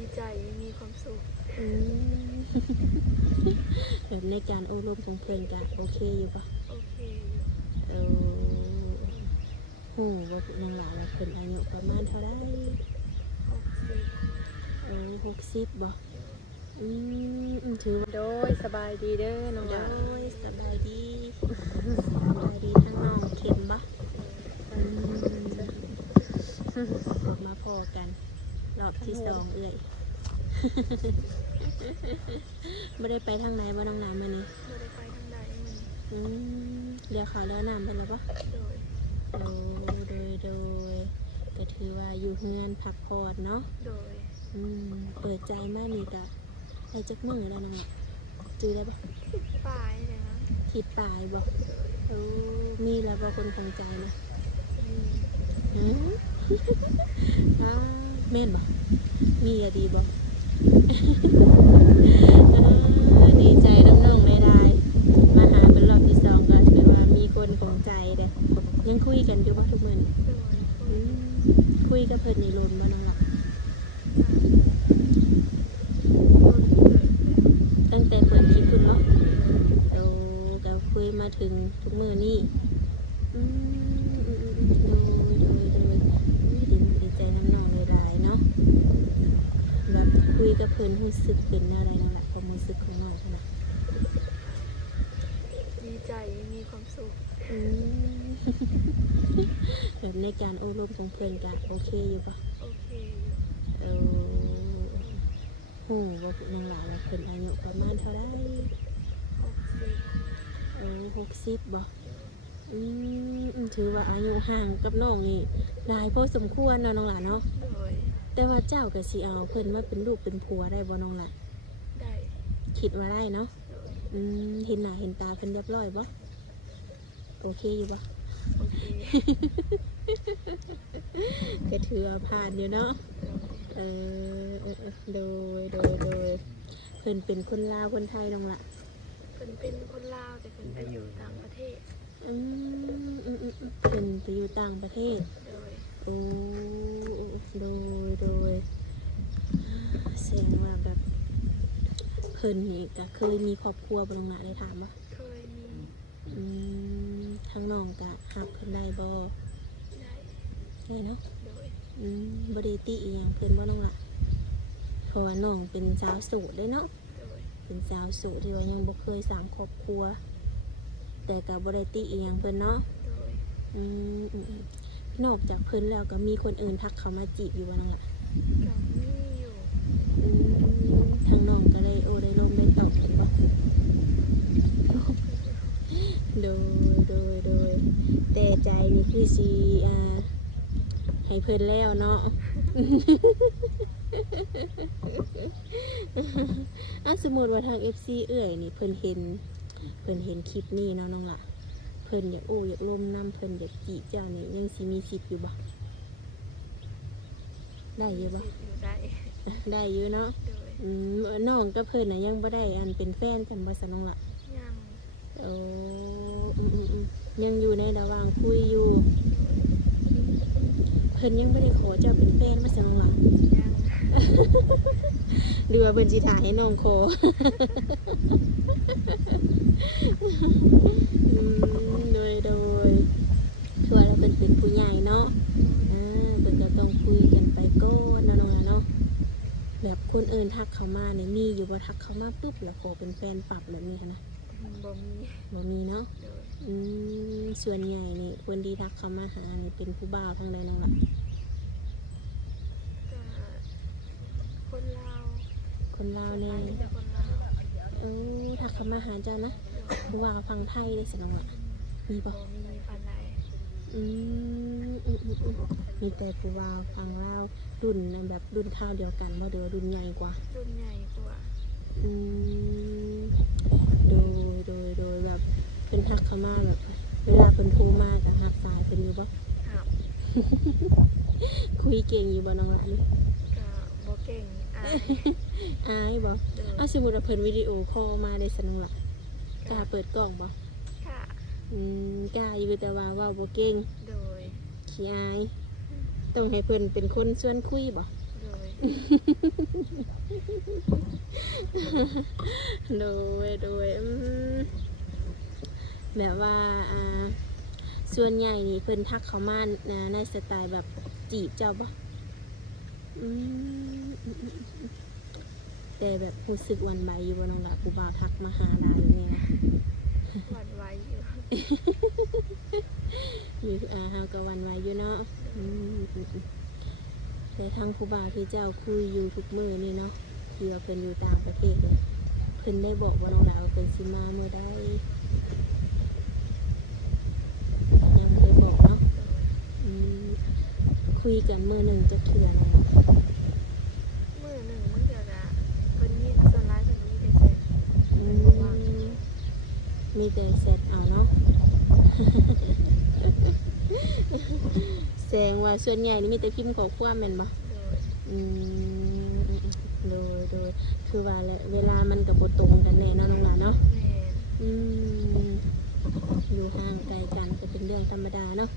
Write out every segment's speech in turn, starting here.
ดีใจมีความสุขอืมแบบในการอบรมของเพื่อนกันโอเคอยู่ปะโอเคเออหูว่าน้องหลานว่าเพิ่นอายุประมาณเท่าไร6060บ่ถือว่าโดยสบายดีเด้อน้องห โด ลาน ยสบายดีสบายดีทั้งน้องเข็มบ่อืมมาพอกันรอบที่2เอื้อยไม่ได้ไปทางไหนบ่น้องหลานมื้อนี้ไม่ได้ไปทางใดมันอืเดี๋ยวเขาแล้วน้ำไปแล้วบ่โดยโดยก็ถือว่าอยู่เฮือนพักผ่อนเนาะโดยเปิดใจมากนี่ก็ได้จักมือแล้วน้องอะจือได้บ่ ป้ายเลยนะ คิดปลายบ่มีแล้วบ่คนคงใจนะ มี หืมอ้าแม่นบ่มีอะดีบ่ ดีใจน้องๆได้มาหาเป็นรอบที่2ก็ถือว่ามีคนคงใจเด้ยังคุยกันอยู่บ่ทุกมื้อนี้ โดยอืมคุยกับเพิ่นนี่โลนบ่น้องล่ะ โดนเกิดเลยตั้งแต่เปิดคลิปคุณเนาะก็คุยมาถึงทุกมื้อนี้ดีใจน้องๆหลายๆเนาะแบบคุยกับเพิ่นรู้สึกเป็นอะไรนั่นแหละความรู้สึกของน้องขนาด ดีใจมีความสุขอืมแบบในการอบรมของเพื่อนกันโอเคอยู่ปะโอเคเออหูว่าน้องหลานว่าเพิ่นอายุประมาณเท่าไร60บ่ถือว่าอายุห่างกับน้องนี่หลายพอสมควรเนาะน้องหลานเนาะโดยแต่ว่าเจ้าก็สิเอาเพิ่นมาเป็นลูกเป็นผัวได้บ่น้องหลานได้ คิดว่าได้เนาะโดยเห็นหน้าเห็นตาเพิ่นเรียบร้อยบ่โอเคอยู่บ่ โอเค ก็ถือว่าผ่านอยู่เนาะโดยเพิ่นเป็นคนลาวคนไทยน้องละ เป็นคนลาวแต่เป็นไปอยู่ต่างประเทศเพิ่นไปอยู่ต่างประเทศโดยโอ้โดยแสดงว่าแบบเพิ่นนี่ก็เคยมีครอบครัวบ่น้องละได้ถามบ่เคยมีทั้งน้องก็ฮับเพิ่นได้บ่ได้เนาะโดยบ่ได้ติอีหยังเพิ่นบ่น้องละเพราะว่าน้องเป็นสาวโสดเด้เนาะโดยเป็นสาวโสดที่ว่ายังบ่เคยสร้างครอบครัวแต่ก็บ่ได้ติอีหยังเพิ่นเนาะโดยนอกจากเพิ่นแล้วก็มีคนอื่นทักเข้ามาจีบอยู่ว่าน้องล่ะกับมีอยู่ทางน้องก็เลยได้ลงได้ตอบเห็นบ่โดยแต่ใจนี่คือสิให้เพิ่นแล้วเนาะสมมุติว่าทาง FC เอื้อยนี่เพิ่นเห็นคลิปนี้เนาะน้องล่ะเพิ่นอยากร่วมนำเพิ่นอยากจีบเจ้านี่ยังสิมีสิทธิ์อยู่บ่ได้อยู่บ่ได้อยู่เนาะน้องกับเพิ่นน่ะยังบ่ได้อันเป็นแฟนกันบ่ซะน้องล่ะยังโอ้ยังอยู่ในระหว่างคุยอยู่เพิ่นยังบ่ได้ขอเจ้าเป็นแฟนบ่ซะน้องล่ะยังดูว่าเพิ่นสิถ่ายให้น้องขอโดยคือว่าเราเป็นผู้ใหญ่เนาะเพิ่นก็ต้องคุยกันไปก่อนเนาะเนาะแบบคนอื่นทักเข้ามาเนี่ยมีอยู่บ่ทักเข้ามาปุ๊บแล้วขอเป็นแฟนปรับแบบนี้นะบ่มีเนาะส่วนใหญ่นี่คนที่ทักเข้ามาหานี่เป็นผู้บ่าวทางใดน้องล่ะคนลาวนี่ทักเข้ามาหาเจ้านะผู้ว่าฟังไทยได้สิน้องล่ะมีบ่มีแต่ผู้ว่าฟังลาวรุ่นแบบรุ่นข้าวเดียวกันบ่เด้อรุ่นใหญ่กว่าโดยแบบเป็นทักเข้ามาแบบเวลาเพิ่นโทรมาก็หักสายเพิ่นอยู่บ่ครับ คุยเก่งอยู่บ่น้องล่ะนี่ก็บ่เก่งอายบ่สมมุติว่าเพิ่นวิดีโอคอลมาได้สนุกล่ะกล้าเปิดกล้องบ่ค่ะกล้าอยู่แต่ว่าเว้าบ่เก่งโดยขี้อายต้องให้เพิ่นเป็นคนชวนคุยบ่โดย โดยแบบว่าส่วนใหญ่นี่เพิ่นทักเขามาในสไตล์แบบจีบเจ้าบ่อืมแต่แบบรู้สึกหวั่นไหวอยู่บ่น้องล่ะผู้บ่าวทักมาหาหลายอยู่เนี่ย หวั่นไหวอยู่ อยู่เฮาก็หวั่นไหวอยู่เนาะแต่ทางผู้บ่าวที่เจ้าคุยอยู่ทุกมื้อนี่เนาะที่ว่าเพิ่นอยู่ต่างประเทศเนี่ยเพิ่นได้บอกว่าน้องล่ะว่าเพิ่นสิมาเมื่อใดยังบ่ได้บอกเนาะคุยกันมื้อหนึงจักเทื่อนะ มื้อหนึ่งมื้อเดียวละเพิ่นมีส่วนร้ายเพิ่นมีแต่เสร็จ มีแต่เสร็จเอาเนาะ แสดงว่าส่วนใหญ่นี่มีแต่พิมพ์ข้อความแม่นบ่ โดย โดยคือว่าแหละเวลามันก็บ่ตรงกันแน่เนาะน้องหลานเนาะ แม่น อยู่ห่างไกลกันก็เป็นเรื่องธรรมดาเนาะ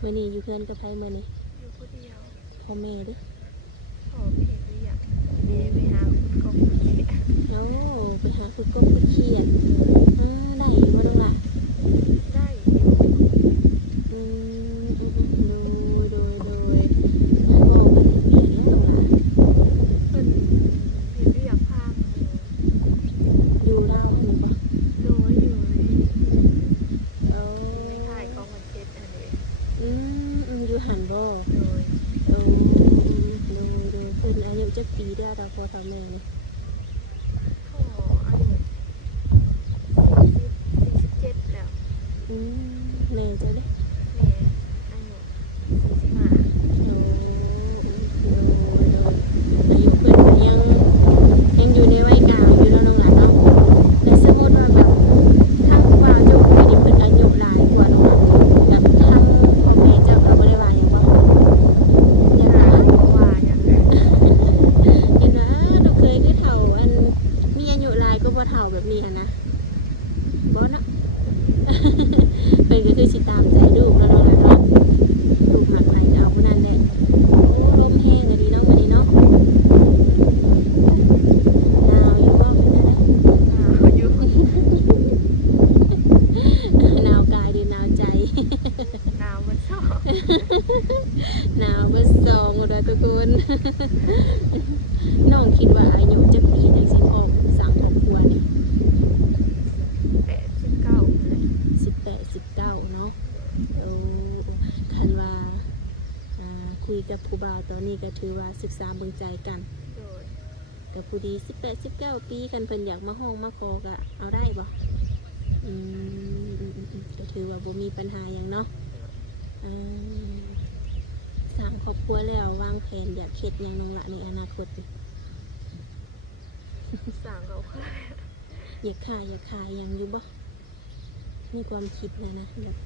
มื้อนี้อยู่เพื่อนกับไผมื้อนี้ อยู่ผู้เดียว พ่อแม่เด้อ พ่อเพจเรียกแม่ไปหาคุณกบเขียน เอาไปหาฝึกกบฝึกเขียนได้อยู่บ่น้องหล่ะ ได้อยู่ โดยบอกเป็นเปียเนี่ยน้องหล่ะ เพิ่นเฮ็ดเรียกพาม อยู่ลาวนี่บ่ โดยอยู่ใน เอา ค่ายของมันเจ็ดอันนี้ อยู่หันบ่ โดย โดยเพิ่นอายุจักปีเด้อเราพ่อเฒ่าแม่นี่ พ่ออายุ47แล้ว แม่จะเด้ แม่อายุ45 โดอายุเพิ่นก็ยังอยู่ในวัยกลางอยู่เนาะน้องหลานเนาะแต่สมมุติว่าแบบทางว่าเจ้าคุยนี่เพิ่นอายุหลายกว่าน้องหลานแบบทางพ่อแม่เจ้าก็บ่ได้ว่าหยังบ่ยัง หา ว่า บ่ว่าหยัง เห็นว่าเราเคยคือเฒ่าอันมีอายุหลายก็บ่เฒ่าแบบนี้หั่นนะบ่เนาะ เพิ่นก็คือสิตามใจลูกแล้วเนาะล่ะเนาะลูกหมักไหนก็เอาผู้นั้นแหละโอ้ลมแห้งอะดีเนาะมื้อนี้เนาะหนาวอยู่บ่เป็นจังได๋ อยู่ หนาวกายหรือหนาวใจ หนาวมันชอบ หนาวเบิดซองเด้อทุกคน น้องคิดว่าอายุจักปีจังสิออกสร้างครอบครัวนี่ 89เลย 18 19เนาะโอ้คันว่าคุยกับผู้บ่าวตอนนี้ก็ถือว่าศึกษาเบิ่งใจกัน โดย กับผู้ดี18-19 ปีกันเพิ่นอยากมาห้องมาขอก็เอาได้บ่ก็ถือว่าบ่มีปัญหาหยังเนาะสร้างครอบครัวแล้ววางแผนอยากเฮ็ดหยังน้องละในอนาคตนี่ สั่งเขาค่ะ อยากขายหยังอยู่บ่มีความคิดเลยนะแบบ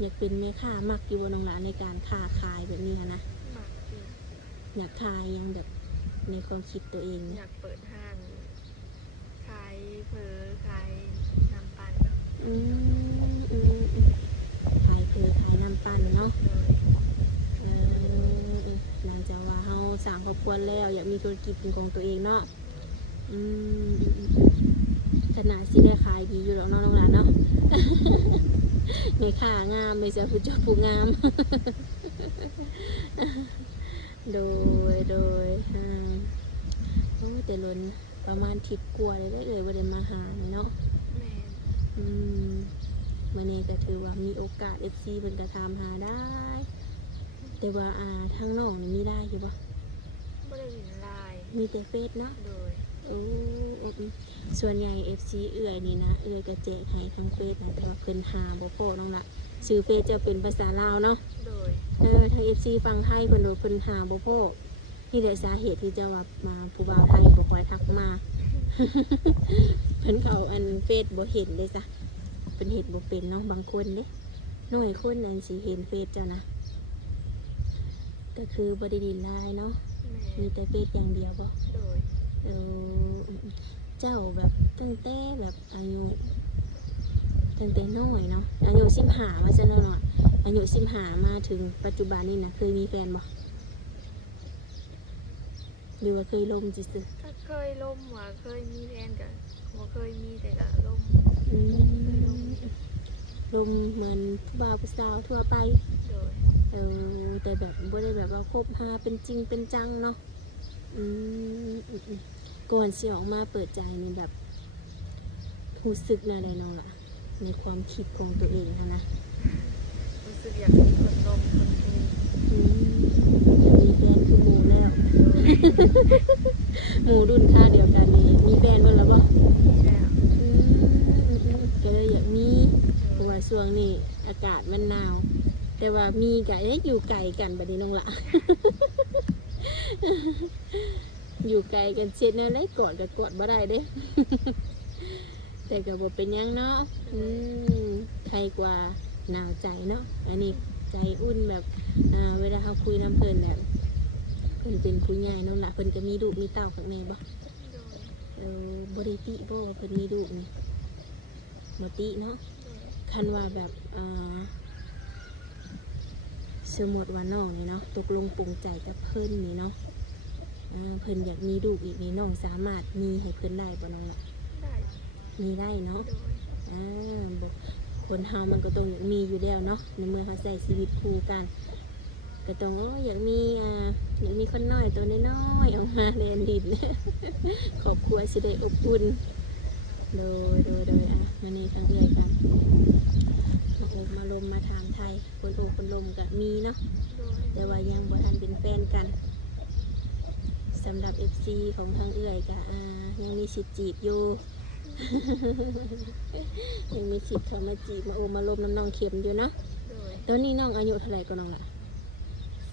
อยากเป็นแม่ค้ามักอยู่บ่น้องละในการค้าขายแบบนี้หั้นนะ หมักอยู่ อยากขายหยังแบบในความคิดตัวเอง อ นะ ยากเปิดห้างขายเพอขายน้ำปั่น ขายขายน้ำปั่นเนาะ โดย หลังจากว่าเราสร้างครอบครัวแล้วอยากมีธุรกิจเป็นของตัวเองเนาะขนาดสิได้ขายดีอยู่หรอกเนาะน้องหลานเนาะ ในค่างามไม่ใช่ผู้เจ้าผู้งาม โดยโอ้แต่ล้นประมาณทิศกลัวาเลยได้เลยว่าได้มาหาเนาะ แม่น วันนี้ก็ถือว่ามีโอกาส FC เพิ่นก็ถามหาได้ แต่ว่าทางน้องนี่มีได้อยู่บ่ ไม่ได้เห็นลาย มีแต่เฟซเนาะ โดย โอ้ส่วนใหญ่ FC เอื้อยนี่นะเอื้อยก็แจกให้ทางเฟซนะแต่ว่าเพิ่นหาบ่พอน้องละชื่อเฟซจะเป็นภาษาลาวเนาะ โดย ทาง FC ฟังไทยเพิ่นโดยเพิ่นหาบ่พอนี่แหละสาเหตุที่จะว่ามาผู้บ่าวไทยบ่ค่อยทักมา เพิ่นเขาอันเฟซบ่เห็นเลยจ้ะเพิ่นเฮ็ดบ่เป็นเนาะบางคนเด้น้อยคนนั่นสิเห็นเฟซเจ้านะก็คือบ่ได้ดินไลน์เนาะ แม่ มีแต่เฟซอย่างเดียวบ่ โดย เจ้าแบบตั้งแต่แบบอายุตั้งแต่น้อยเนาะอายุ15มาซะหน่อยอายุ15มาถึงปัจจุบันนี่นะเคยมีแฟนบ่ หรือว่าเคยลมจิซื่อ ถ้าเคยล่มว่าเคยมีแฟนกับบ่เคยมีแต่ก็ล่ม อืมลมเหมือนผู้บ่าวผู้สาวทั่วไป โดย แต่แบบบ่ได้แบบว่าคบหาเป็นจริงเป็นจังเนาะก่อนสิออกมาเปิดใจนี่แบบรู้สึกแนวใดน้องล่ะในความคิดของตัวเองนะ รู้สึกอยากมีคนลมคนคุย อยากมีแฟนคือหมู่แล้ว หมู่รุ่นค่าเดียวกันนี่มีแฟนเบิ่แล้วบ่ มีแล้ว ก็เลยอยากมีเพราะว่าช่วงนี้อากาศมันหนาว แต่ว่ามีก็อยู่ไกลกันบัดนี้น้องละ อยู่ไกลกันเช็ดแนวไรกอดก็กอดบ่ได้เด้ แต่ก็บ่เป็นหยังเนาะใครกว่าหนาวใจเนาะอันนี้ใจอุ่นแบบเวลาเขาคุยน้ำเพลินแบบเพิ่นเป็นผู้ใหญ่น้องละเพิ่นก็มีลูกมีเต้าข้างในบ่ โดย บ่ได้ติบ่ว่าเพิ่นมีลูกนี่บ่ติเนาะ โดย คันว่าแบบสมมติว่าน้องนี่เนาะตกลงปรงใจกับเพิ่นนี่เนาะเพิ่นอยากมีลูกอีกนี่น้องสามารถมีให้เพิ่นได้บ่น้องล่ะ ได้ มีได้เนาะ โดย บ่คนเฮามันก็ต้องอยากมีอยู่แล้วเนาะในเมื่อเขาใช้ชีวิตคู่กันก็ต้องอยากมีคนน้อยตัวน้อยๆออกมาเล่นดิน ครอบครัวสิได้อบอุ่นโดยมานี่ทางเอื้อยกันมาอบมาลมมาถามไทยคนโอบคนลมก็มีเนาะ โดย แต่ว่ายังบ่ทันเป็นแฟนกันสำหรับ FC ของทางเอื้อยก็ยังมีสิทธิ์จีบอยู่ ยังมีสิทธิ์เข้ามาจีบมาโอบมาลมน้ำน้องเข็มอยู่เนาะ โดย ตอนนี้น้องอายุเท่าไหร่ก็น้องล่ะ 16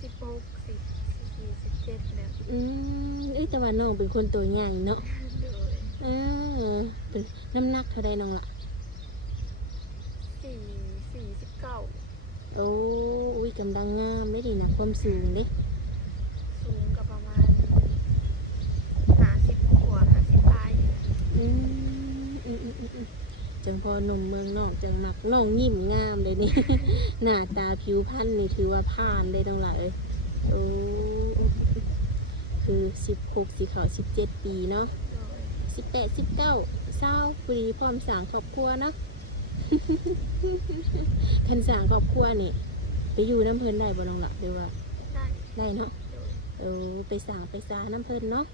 14 17เนี่ย แต่ว่าน้องเป็นคนตัวใหญ่เนาะ โดย เป็นน้ำหนักเท่าใดน้องล่ะ 49 โอ้ยกำลังงามได้ดีนะความสูงเด้ สูงก็ประมาณ50กว่า50ปลายนี่แหละ จังพอหนมเมืองนอกจังหนักน้องยิ้มงามเลยนี่ หน้าตาผิวพรรณนี่ถือว่าผ่านได้ทั้งหลายเลยโอ้คือ16สิเขา17 ปีเนาะ โดย 18 19 20พอดีพร้อมสร้างครอบครัวเนาะ คันสร้างครอบครัวนี่ไปอยู่น้ำเพลินได้บ่น้องล่ะหรือว่า ได้ ได้เนาะ โดย ไปสร้างไปซาน้ำเพลินเนาะ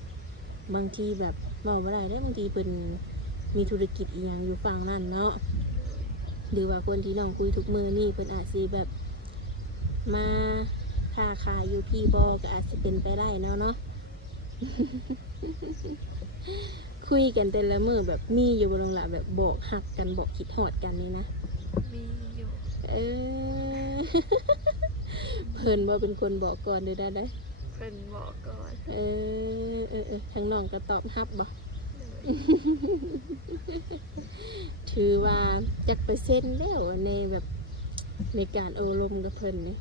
บางทีแบบบอกว่าได้บางทีเป็นมีธุรกิจอีกอย่างอยู่ฝั่งนั่นเนาะหรือว่าคนที่น้องคุยทุกมือนี่เป็นอาจสิแบบมาค้าขายอยู่พี่บอก็อาจจะเป็นไปได้เนาะ คุยกันแต่ละมือแบบมีอยู่บนลงหละแบบบอกหักกันบอกคิดหอดกันนี่นะ มีอยู่ เพิ่นบ่เป็นคนบอกก่อนเด้อได้ เพิ่นบอกก่อน ทางน้องก็ตอบรับบ่ โดย ถือว่าจักเปอร์เซ็นต์แล้วในแบบในการโอลมกับเพิ่นนี่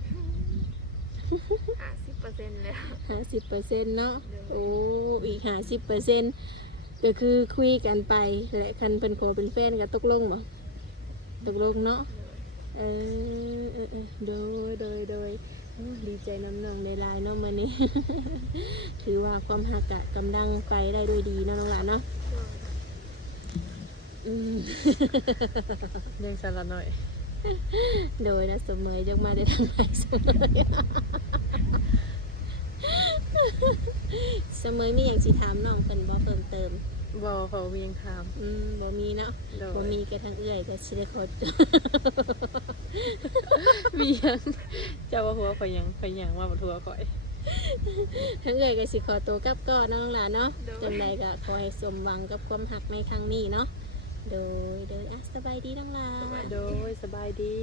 50%แล้ว 50%เนาะโอ้อีก50%ก็คือคุยกันไปและคันเพิ่นขอเป็นแฟนก็ตกลงบ่ตกลงเนาะ โดย โดยโอ้ดีใจน้ำน้องในลายเนาะมื้อนี้ ถือว่าความหักกะกำลังไปได้ด้วยดีเนาะน้องหลานเนาะ โดย เรียกสาระหน่อย โดยนะเสมอยจักมาได้ทางไหนเสมอย เสมอยมีอย่างสิถามน้องเพิ่นบ่เพิ่มเติม บอเขาเวียงคาม บ่มีเนาะ โด บ่ ย มีกระทั่งเอื้อยก็สิได้ขอ เวียงเจ้าว่าหัวข่อยยังว่าบ่ทัวข่อย ทั้งเอื้อยก็สิขอตัวกลับก่อนเนาะน้องหลานเนาะจังใดก็ขอให้สมหวังกับความหักในครั้งนี้เนาะโดยสบายดีน้องหลาน โดยสบายดี